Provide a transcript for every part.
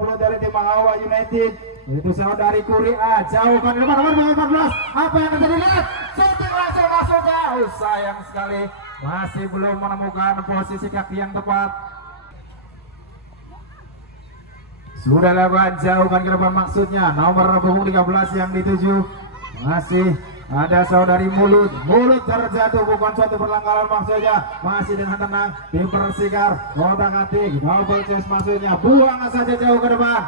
20 dari tim Mahawa United. Itu saudari Kuria jauhkan ke depan nomor 14. Apa yang terjadi? Lihat, shooting langsung masuk jauh. Sayang sekali masih belum menemukan posisi kaki yang tepat. Sudah lakukan jauhkan ke depan, maksudnya nomor punggung 13 yang dituju. Masih ada saudari Mulut terjatuh, bukan suatu pelanggaran maksudnya. Masih dengan tenang tim Persikar kotak atik double chance maksudnya, buang saja jauh ke depan.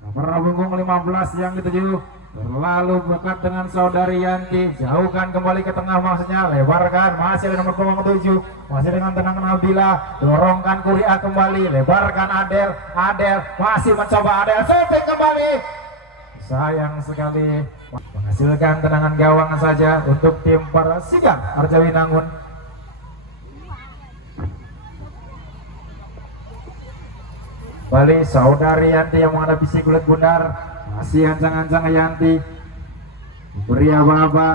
Nomor punggung 15 yang dituju terlalu dekat dengan saudari Yanti, jauhkan kembali ke tengah maksudnya, lebarkan. Masih ada nomor punggung 7, masih dengan tenang Nabila, dorongkan Kuria kembali, lebarkan Adel masih mencoba Adel, shooting kembali. Sayang sekali, menghasilkan tendangan gawang saja untuk tim Persikar Arjawinangun. Kembali saudari Yanti yang menghadapi si kulit bundar, masih ancang-ancang Yanti, beri apa-apa,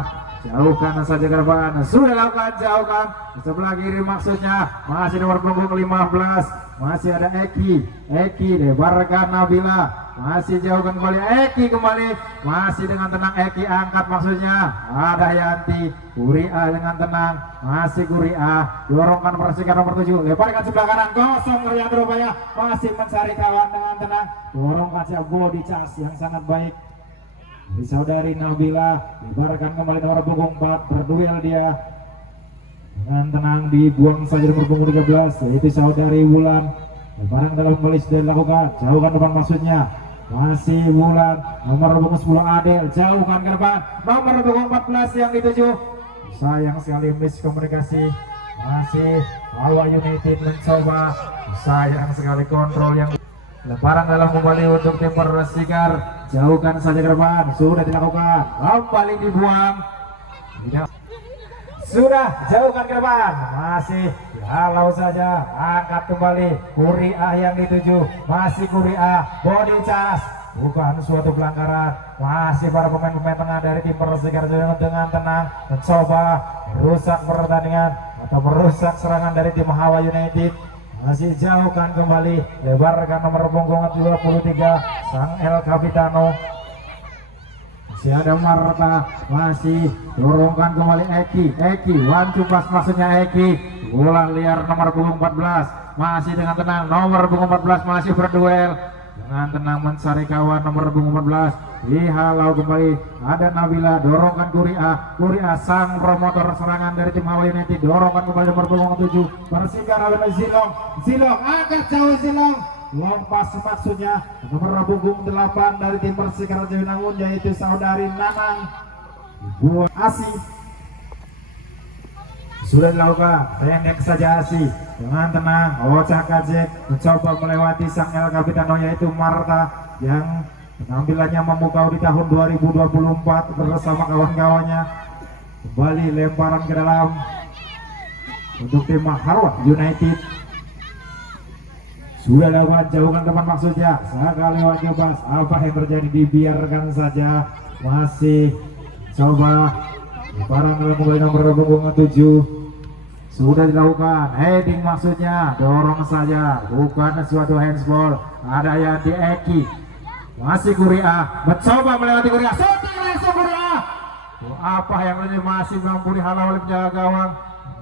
jauhkan saja ke depan. Sudah lakukan jauhkan di sebelah kiri maksudnya, masih nomor punggung 15, masih ada Eki lebarkan Nabila, masih jauhkan kembali Eki kembali, masih dengan tenang Eki angkat maksudnya, ada Yanti, Kuria dengan tenang, masih Kuria, dorongkan Persikar nomor 7, lebarkan sebelah kanan kosong, Rian berupaya masih mencari kawan dengan tenang, dorongkan saja body charge yang sangat baik di saudari Nabila, lebarkan kembali nomor punggung 4, berduel dia dengan tenang, dibuang saja nomor punggung 13 yaitu saudari Wulan. Lebaran dalam kembali sudah dilakukan, jauhkan depan maksudnya, masih Wulan, nomor punggung 10 Adel, jauhkan ke depan, nomor punggung 14 yang dituju. Sayang sekali miskomunikasi, masih Mahawa United mencoba, sayang sekali kontrol yang lebaran dalam kembali untuk tim Persikar, jauhkan saja ke depan, sudah dilakukan, kembali dibuang. Sudah jauhkan ke depan, masih halau saja, angkat kembali Kuria yang dituju, masih Kuria body charge, bukan suatu pelanggaran. Masih para pemain-pemain tengah dari tim Persikar dengan tenang mencoba merusak pertandingan atau merusak serangan dari tim Mahawa United. Masih jauhkan kembali, lebarkan nomor punggung 23 Sang El Capitano, masih ada Marta, masih dorongkan kembali Eki one two pass maksudnya Eki, bola liar nomor punggung 14, masih dengan tenang nomor punggung 14 masih berduel dengan tenang mencari kawan nomor punggung 14, dihalau kembali ada Nabila, dorongkan Kuria sang promotor serangan dari tim Mahawa United, dorongkan kembali nomor punggung 7 Persikar ada Zilong angkat jauh, Zilong lompas maksudnya nomor punggung 8 dari tim Persikar Arjawinangun yaitu saudari Nanang buat Asi. Sudah dilakukan, pendek saja Asi dengan tenang, Ocak Kajek mencoba melewati Sang El Capitano yaitu Marta yang penampilannya memukau di tahun 2024 bersama kawan-kawannya. Kembali lemparan ke dalam untuk tim Mahawa United. Sudah lakukan jauhkan teman maksudnya, sekali lagi bebas, apa yang terjadi dibiarkan saja. Masih coba lemparan dalam kembali nomor punggung 7. Sudah dilakukan heading maksudnya, dorong saja, bukan suatu handsball. Ada yang di Eki, masih Kuria mencoba melewati Kuria, shooting langsung Kuria. Apa yang terjadi, masih mampu dihalau oleh penjaga gawang.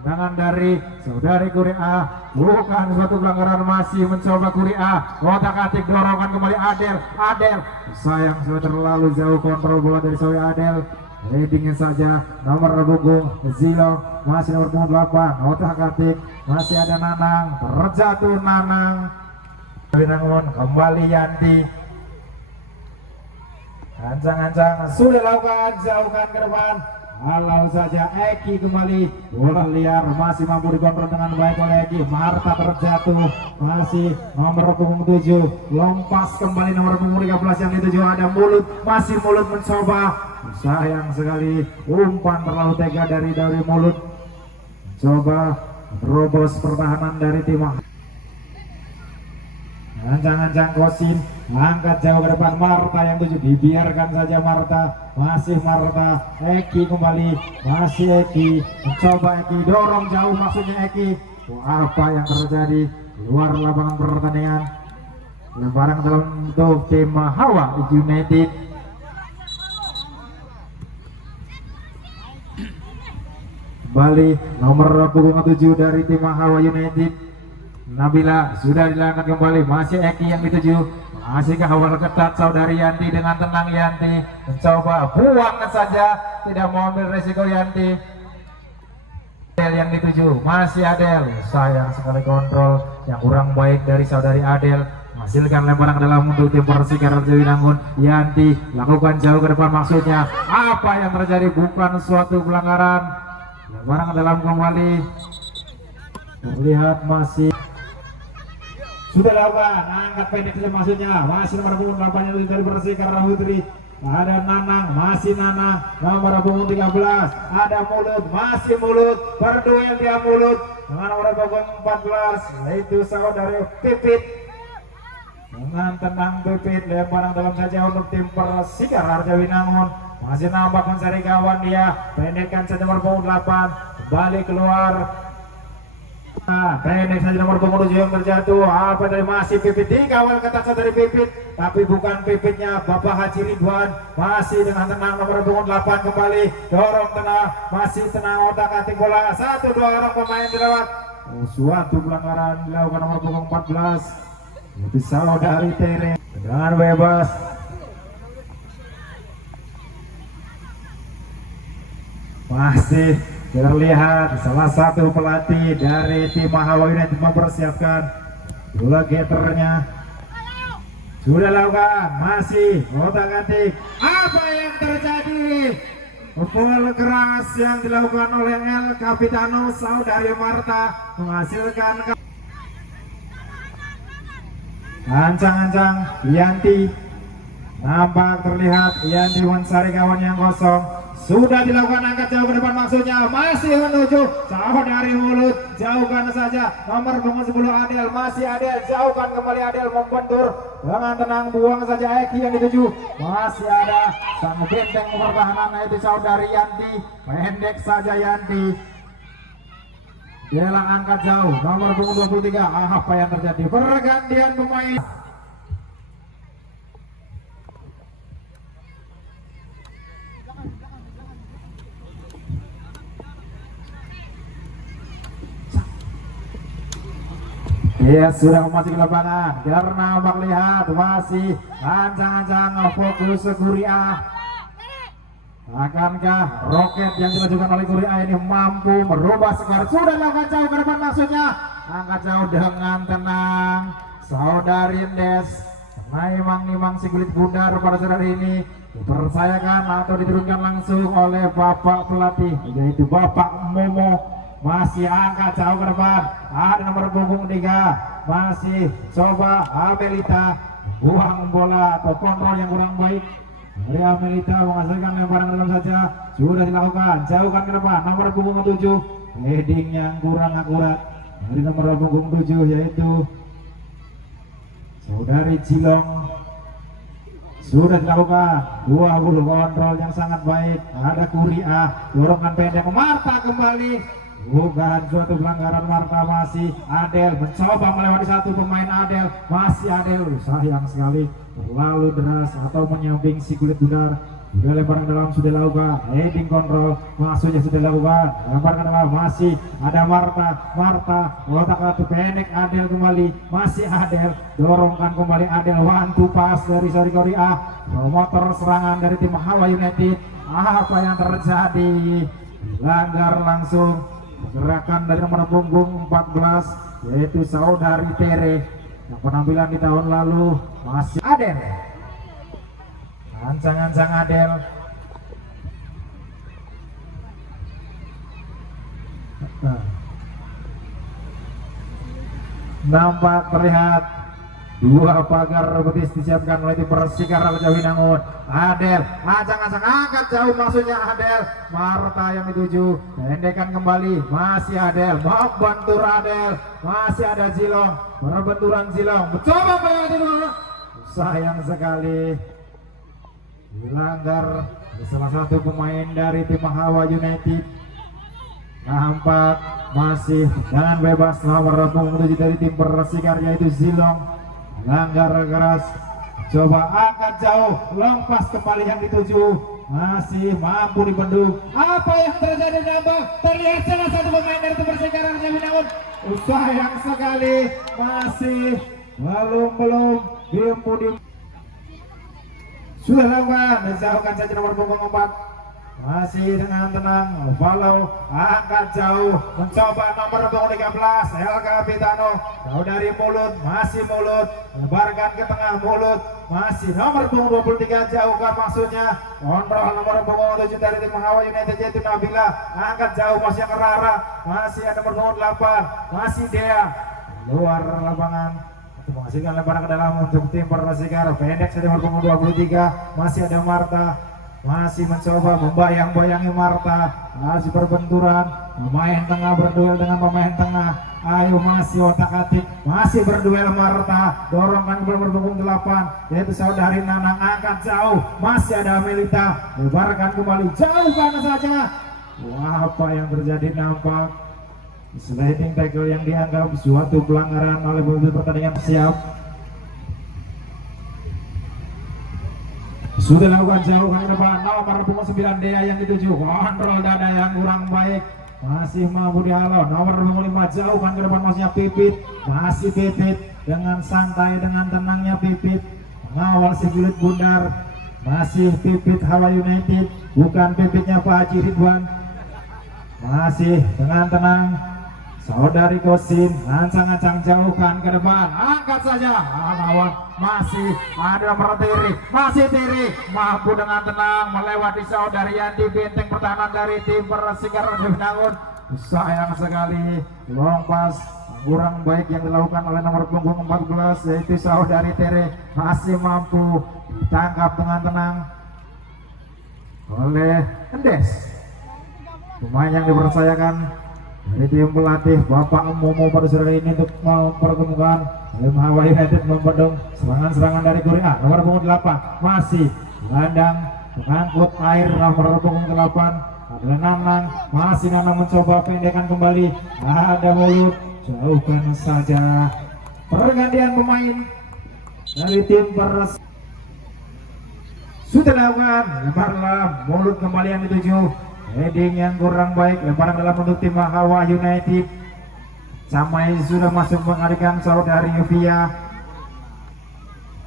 Tendangan dari saudari Kuria, bukan suatu pelanggaran, masih mencoba Kuria, kotak atik dorongkan kembali Adel, sayang sudah terlalu jauh kontrol bola dari saudari Adel. Headingnya saja nomor punggung Zilong, masih nomor punggung 8 kotak atik, masih ada Nanang, terjatuh Nanang. Kembali Yanti, ancang-ancang sudah lakukan, jauhkan ke depan, halau saja Eki kembali, bola liar masih mampu dikontrol dengan baik oleh Eki. Marta terjatuh, masih nomor punggung 7 lompas kembali nomor punggung 13 yang dituju ada Mulut, masih Mulut mencoba, sayang sekali umpan terlalu tega dari Mulut, coba terobos pertahanan dari tim. Ancang-ancang Kosin angkat jauh ke depan, Marta yang tujuh, dibiarkan saja Marta, masih Marta, Eki kembali, masih Eki, mencoba Eki, dorong jauh maksudnya Eki. Apa yang terjadi luar lapangan pertandingan? lemparan dalam untuk tim Hawa United. Kembali nomor punggung 7 dari tim Hawa United, Nabila sudah diangkat kembali, masih Eki yang dituju, masih kawal ketat saudari Yanti dengan tenang. Yanti mencoba buang saja, tidak mau ambil resiko Yanti. Adel yang dituju, masih Adel, sayang sekali kontrol yang kurang baik dari saudari Adel, menghasilkan lemparan dalam untuk tim Persikar Jawinangun. Yanti lakukan jauh ke depan, maksudnya apa yang terjadi bukan suatu pelanggaran. Lemparan dalam kembali, terlihat masih sudah lakukan angkat pendek saja, maksudnya masih nomor punggung 8 yang dari Persikar Putri. Ada Nanang, masih Nanang nomor punggung 13, ada Mulut, masih Mulut, berduel dia Mulut dengan nomor punggung 14 yaitu saudari Pipit. Dengan tenang Pipit, lemparan dalam saja untuk tim Persikar Arjawinangun, masih nampak mencari kawan dia, pendekkan saja nomor punggung 8, kembali keluar. Pendek saja nomor punggung 7 yang terjatuh. Apa dari masih Pipit dikawal ketat dari Pipit, tapi bukan Pipitnya, Bapak Haji Ridwan masih dengan tenang nomor punggung 8 kembali dorong tenang, masih tenang otak-atik bola, 1-2 orang pemain dilewat. Suatu pelanggaran dilakukan nomor punggung 14 itu saudari Tere dengan bebas. Masih terlihat salah satu pelatih dari tim Hawa United mempersiapkan bola geternya. Sudah lakukan, masih otak-atik. Apa yang terjadi? Bola keras yang dilakukan oleh El Capitano saudari Marta menghasilkan ancang-ancang Yanti. Nampak terlihat Yanti mencari kawan yang kosong. Sudah dilakukan angkat jauh ke depan, maksudnya masih menuju saudari Mulut, jauhkan saja nomor punggung 10 Adel, masih Adel, jauhkan kembali Adel, membentur dengan tenang, buang saja Eki yang dituju, masih ada sang benteng pertahanan yaitu saudari Yanti, pendek saja Yanti. Dia angkat jauh nomor punggung 23. Apa yang terjadi? Pergantian pemain. Dia sudah memasuki lapangan karena melihat masih ancang-ancang fokus Kuria. Akankah roket yang dimajukan oleh Kuria ini mampu merubah skor? Sudah lakukan jauh ke depan, maksudnya angkat jauh dengan tenang saudari Indes. Nimang si kulit bundar pada saat ini dipercayakan atau diturunkan langsung oleh bapak pelatih yaitu Bapak Momo. Masih angkat jauh ke depan, ada nomor punggung 3, masih coba Amelita buang bola atau kontrol yang kurang baik dari Amelita, menghasilkan lemparan dalam saja. Sudah dilakukan, jauhkan ke depan nomor punggung 7, heading yang kurang akurat dari nomor punggung 7 yaitu saudari Cilong. Sudah dilakukan 20 kontrol yang sangat baik, ada Kuria, dorongan pendek, Marta kembali. Bukan suatu pelanggaran Marta, masih Adel mencoba melewati satu pemain Adel, masih Adel, sayang sekali terlalu deras atau menyamping si kulit bundar. Sudah lemparan dalam, sudah lakukan heading kontrol, maksudnya sudah lakukan lempar ke dalam, masih ada Marta otak-atik pendek Adel kembali, masih Adel, dorongkan kembali Adel, one two pass dari Sari Korea, promotor serangan dari tim Hawa United. Apa yang terjadi? Langgar langsung. Gerakan dari nomor punggung 14 yaitu saudari Tere yang penampilan di tahun lalu, masih Adel, ancang-ancang Adel. Nampak terlihat dua pagar betis disiapkan oleh tim Persikar Jawinangun. Adel ancang-ancang angkat jauh, maksudnya Adel, Marta yang dituju, pendekan kembali, masih Adel, membentur Adel, masih ada Zilong, berbenturan Zilong, mencoba melewati dulu, sayang sekali dilanggar salah satu pemain dari tim Hawa United. Nampak masih dengan bebas nomor punggung 7 dari tim Persikar yaitu Zilong. langgar keras, coba angkat jauh, lepas kembali yang dituju, masih mampu dibendung. Apa yang terjadi nambah? Terlihat salah satu pemain dari Persikaran Jambi, namun sayang sekali masih belum sudah lakukan, dijauhkan saja nomor punggung 4. Masih dengan tenang, follow, angkat jauh, mencoba nomor punggung 13, El Capitano, jauh dari mulut, masih mulut, lebarkan ke tengah mulut, masih nomor punggung 23, jauhkan maksudnya, kontrol nomor punggung 7 dari tim Hawa United yaitu Nabila, angkat jauh, masih yang Rara, masih ada nomor punggung 8, masih Dea, luar lapangan, menghasilkan lebaran ke dalam untuk tim Persikar, pendek saja nomor punggung 23, masih ada Marta, masih mencoba membayang-bayangi Marta, masih berbenturan, pemain tengah berduel dengan pemain tengah, ayo masih otak-atik, masih berduel Marta, dorongkan ke nomor punggung 8 yaitu saudari Nanang, angkat jauh, masih ada Melita, lebarkan kembali, jauhkan saja. Wah, apa yang terjadi? Nampak sliding tackle yang dianggap suatu pelanggaran oleh pemimpin pertandingan. Siap, sudah lakukan jauhkan ke depan, nomor punggung 9 Dea yang dituju, kontrol dada yang kurang baik, masih mampu dihalau, nomor punggung 5 jauhkan ke depan, maksudnya Pipit, masih Pipit dengan santai, dengan tenangnya Pipit mengawal si Kulit Bundar, masih Pipit Hawa United, bukan Pipitnya Pak Haji Ridwan, masih dengan tenang saudari Kosin, ancang-ancang jauhkan ke depan, angkat saja, awal masih ada nomor Tiri, masih Tiri mampu dengan tenang melewati saudari Yanti, benteng pertahanan dari tim Persikar Binangun. Sayang sekali long pass kurang baik yang dilakukan oleh nomor punggung 14 yaitu saudari Tiri, masih mampu ditangkap dengan tenang oleh Endes, pemain yang dipercayakan dari tim pelatih Bapak Momo pada sore ini untuk mempertemukan tim Hawa United membendung serangan-serangan dari Korea. Nomor punggung 8 masih gelandang mengangkut air, nomor punggung 8 adalah Nanang, masih Nanang mencoba pendekan kembali, ada mulut, jauhkan saja. Pergantian pemain dari tim Pers sudah dilakukan, lebarlah mulut kembali yang dituju. Heading yang kurang baik, lebaran dalam untuk tim Hawa United. Samai sudah masuk mengadakan saudari Yuvia.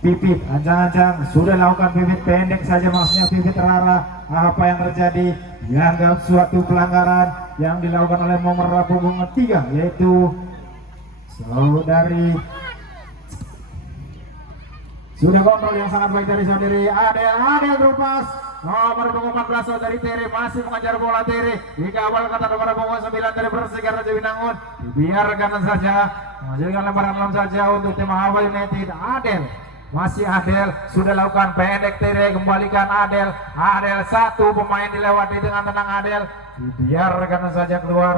Pipit, ancang-ancang sudah lakukan Pipit, pendek saja maksudnya Pipit Rara. Apa yang terjadi? Dianggap suatu pelanggaran yang dilakukan oleh nomor punggung 3 yaitu saudari. Sudah kontrol yang sangat baik dari saudari Adel berlepas. Nomor punggung 14 saudari Tere masih mengejar bola Tere, dikawal kata nomor punggung 9 dari Persikar Binangun, dibiarkan saja menghasilkan lebaran dalam saja untuk tim Hawa United. Adel, masih Adel, sudah lakukan pendek Tere, kembalikan Adel satu pemain dilewati dengan tenang Adel, dibiarkan saja keluar.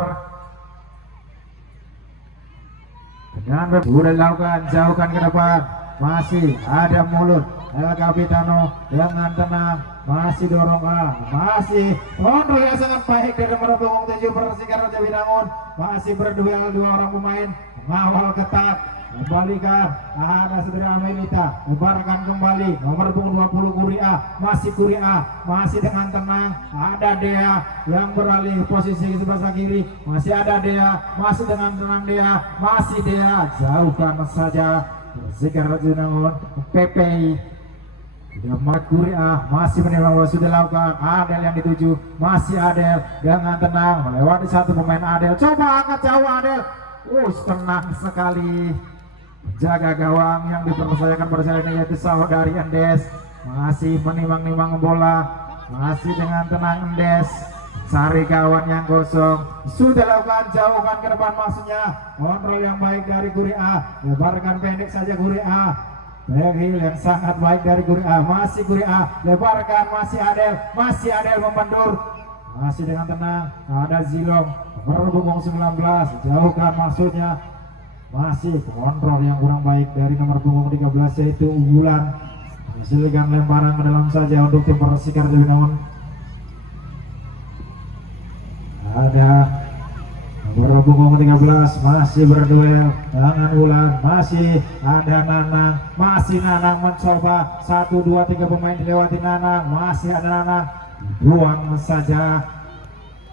Dan sudah dilakukan, jauhkan ke depan, masih ada mulut El Capitano dengan tenang, masih dorong masih kontrol yang sangat baik dari nomor punggung 7 Persikar Binangun, masih berduel dua orang pemain, mengawal ketat, kembalikan, ada saudara Melita, lebarkan kembali, nomor punggung 20 Kuria, masih dengan tenang, ada Dea yang beralih posisi sebelah kiri, masih ada Dea, masih dengan tenang Dea, masih Dea, jauhkan saja Persikar Binangun. PPI Kuria masih menilai sudah lakukan, Adel yang dituju, masih Adel dengan tenang melewati satu pemain Adel, coba angkat jauh Adel, tenang sekali jaga gawang yang dipercayakan pada saat ini yaitu saudari Endes, masih menimang-nimang bola, masih dengan tenang Endes, cari kawan yang kosong, sudah lakukan, jauhkan ke depan maksudnya, kontrol yang baik dari Kuria, lebarkan pendek saja Kuria, backhill yang sangat baik dari Kuria, masih Kuria, lebarkan, masih Adel membendur, masih dengan tenang, ada Zilong, nomor punggung 19, jauhkan maksudnya, masih kontrol yang kurang baik dari nomor punggung 13 yaitu Unggulan, hasilkan lemparan ke dalam saja untuk tim Persikar Binangun. Ada Berhubung 13 masih berduel dengan Wulan, masih ada Nanang, masih Nanang mencoba 1 2 3 pemain dilewati Nanang, masih ada Nanang, buang saja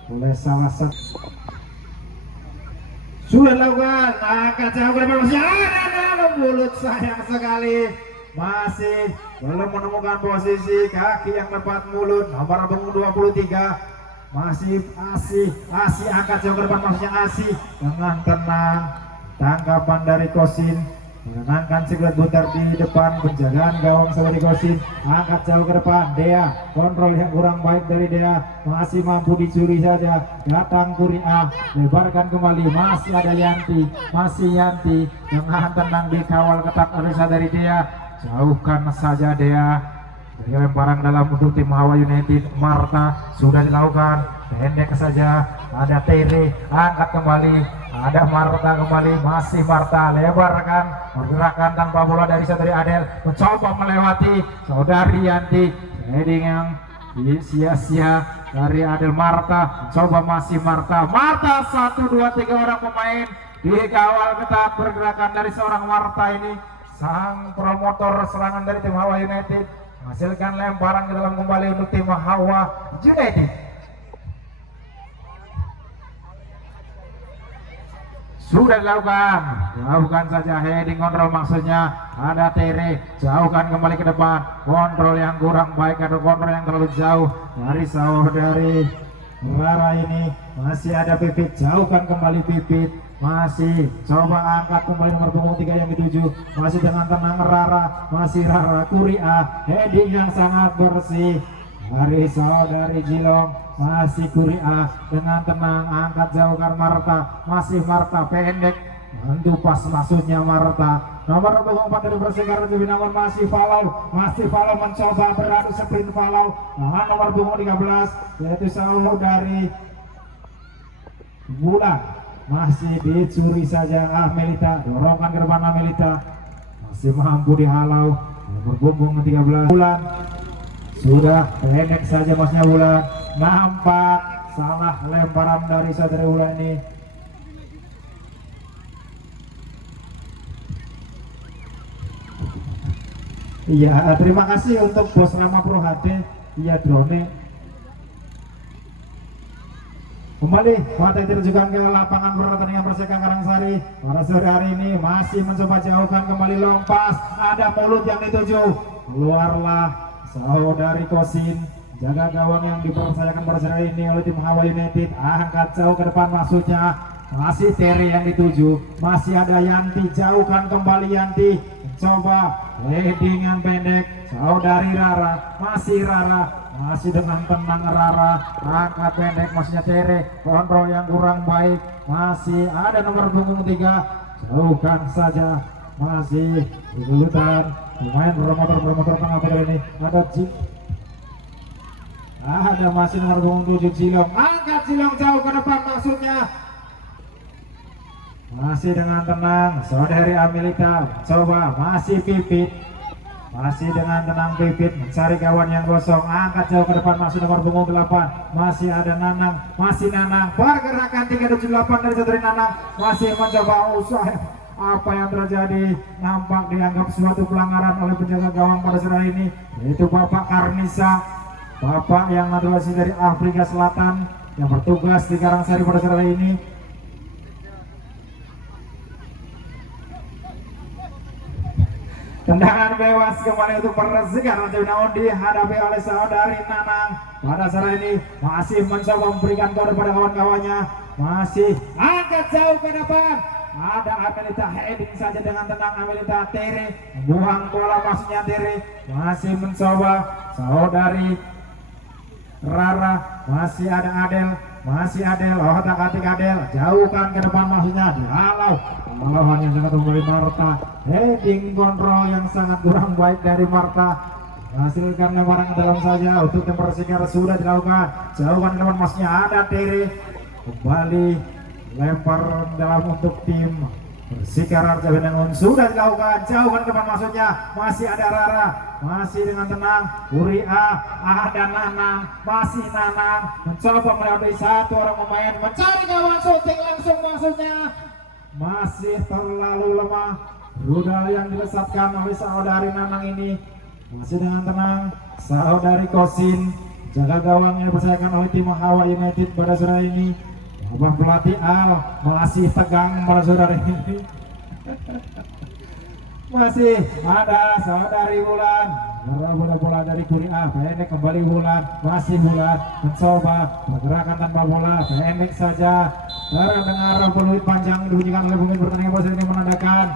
oleh salah satu. Sudah dilakukan, angkat jauh ke depan masih ada mulut, sayang sekali masih belum menemukan posisi kaki yang tepat mulut. Nomor punggung 23 masih Asi angkat jauh ke depan, maksudnya Asi dengan tenang, tangkapan dari Kosin menenangkan Siglet Buntar di depan, penjagaan gawang seperti Kosin, angkat jauh ke depan. Dea, kontrol yang kurang baik dari Dea, masih mampu dicuri saja, datang Kuria, lebarkan kembali, masih ada Yanti, masih Yanti dengan tenang dikawal ketat Arisa dari Dea, jauhkan saja Dea. Dari lemparan dalam untuk tim Hawa United. Marta sudah dilakukan, pendek saja, ada Tere, angkat kembali, ada Marta kembali, masih Marta, lebarkan, pergerakan tanpa bola dari saudari Adel, mencoba melewati saudari Yanti, heading yang sia-sia dari Adel. Marta mencoba, masih Marta 1 2 3 orang pemain dikawal ketat pergerakan dari seorang Marta ini, sang promotor serangan dari tim Hawa United, menghasilkan lemparan ke dalam kembali untuk tim Hawa United. Sudah dilakukan, jauhkan saja, heading kontrol maksudnya, ada Tere, jauhkan kembali ke depan, kontrol yang kurang baik atau kontrol yang terlalu jauh dari saudari Rara ini, masih ada Pipit, jauhkan kembali Pipit, masih coba angkat kembali nomor punggung 3 yang dituju, masih dengan tenang Rara, masih Rara, Kuria, heading yang sangat bersih dari saudari Jilong, masih Kuria dengan tenang, angkat jauhkan Marta, masih Marta pendek, bantu pas maksudnya Marta, nomor punggung 4 dari Persikar Binangun, masih Falau mencoba beradu sprint Falau dengan nomor punggung 13 yaitu saudari Bulan, masih dicuri saja Amelita, dorongan ke depan Amelita, masih mampu dihalau nomor punggung 13 Bulan, sudah pendek saja masnya Bulan, nampak salah lemparan dari saudari Bulan ini. Iya, terima kasih untuk Bos Rama Pro HD, iya drone. Kembali Fatih ditujukan ke lapangan pertandingan Perseka Karangsari. Pada sore hari ini masih mencoba jauhkan kembali lompas, ada mulut yang dituju, keluarlah saudari Kosin, jaga gawang yang dipercayakan pada sore ini oleh tim Hawa United, angkat jauh ke depan maksudnya, masih Terry yang dituju, masih ada Yanti, jauhkan kembali Yanti, coba headingan pendek saudari Rara, masih dengan tenang Rara, angkat pendek maksudnya Tere, kontrol yang kurang baik, masih ada nomor punggung 3, jauhkan saja, masih kesulitan lumayan promotor tengah pada ini, ada masih nomor punggung 7 Cilong, angkat Cilong jauh ke depan maksudnya, masih dengan tenang saudari Amelita, coba masih Pipit, masih dengan tenang Pipit mencari kawan yang kosong, angkat jauh ke depan masuk nomor punggung 8, masih ada Nanang, masih Nanang, pergerakan 378 dari saudari Nanang, masih mencoba usaha, apa yang terjadi, nampak dianggap suatu pelanggaran oleh penjaga gawang pada sore ini, yaitu Bapak Karnisa, Bapak yang naturalisasi dari Afrika Selatan yang bertugas di Karangsari pada sore ini. Tendangan bebas kembali untuk Persika Binangun dihadapi oleh saudari Nanang pada sore ini, masih mencoba memberikan kode pada kawan-kawannya, masih angkat jauh ke depan, ada Amelita, heading saja dengan tenang Amelita, Tere buang bola maksudnya Tere, masih mencoba saudari Rara, masih ada Adel, otak-atik Adel, jauhkan ke depan maksudnya, dihalau lawan yang sangat kembali Marta, heading kontrol yang sangat kurang baik dari Marta, hasilkan lemparan ke dalam saja untuk tim Persikar sudah dilakukan, jauhkan ke depan maksudnya, ada Tere, kembali lempar dalam untuk tim Bersikarar Jabenangun sudah dilakukan, jauhkan ke depan maksudnya, masih ada Rara, masih dengan tenang, Uria, ada Nanang, masih Nanang, mencoba melewati satu orang pemain, mencari kawan shooting langsung maksudnya, masih terlalu lemah, rudal yang dilesatkan oleh saudari Nanang ini, masih dengan tenang, saudari Kosin, jaga gawang yang dipercayakan oleh tim Hawa United pada sore ini. Abang pelatih Al masih tegang pada saudara ini. Masih ada saudari Bulan. Bola dari Kuria, pendek kembali Bulan, masih Bulan mencoba pergerakan tanpa bola, pendek saja. Terdengar peluit panjang dibunyikan oleh pemain pertandingan bola ini menandakan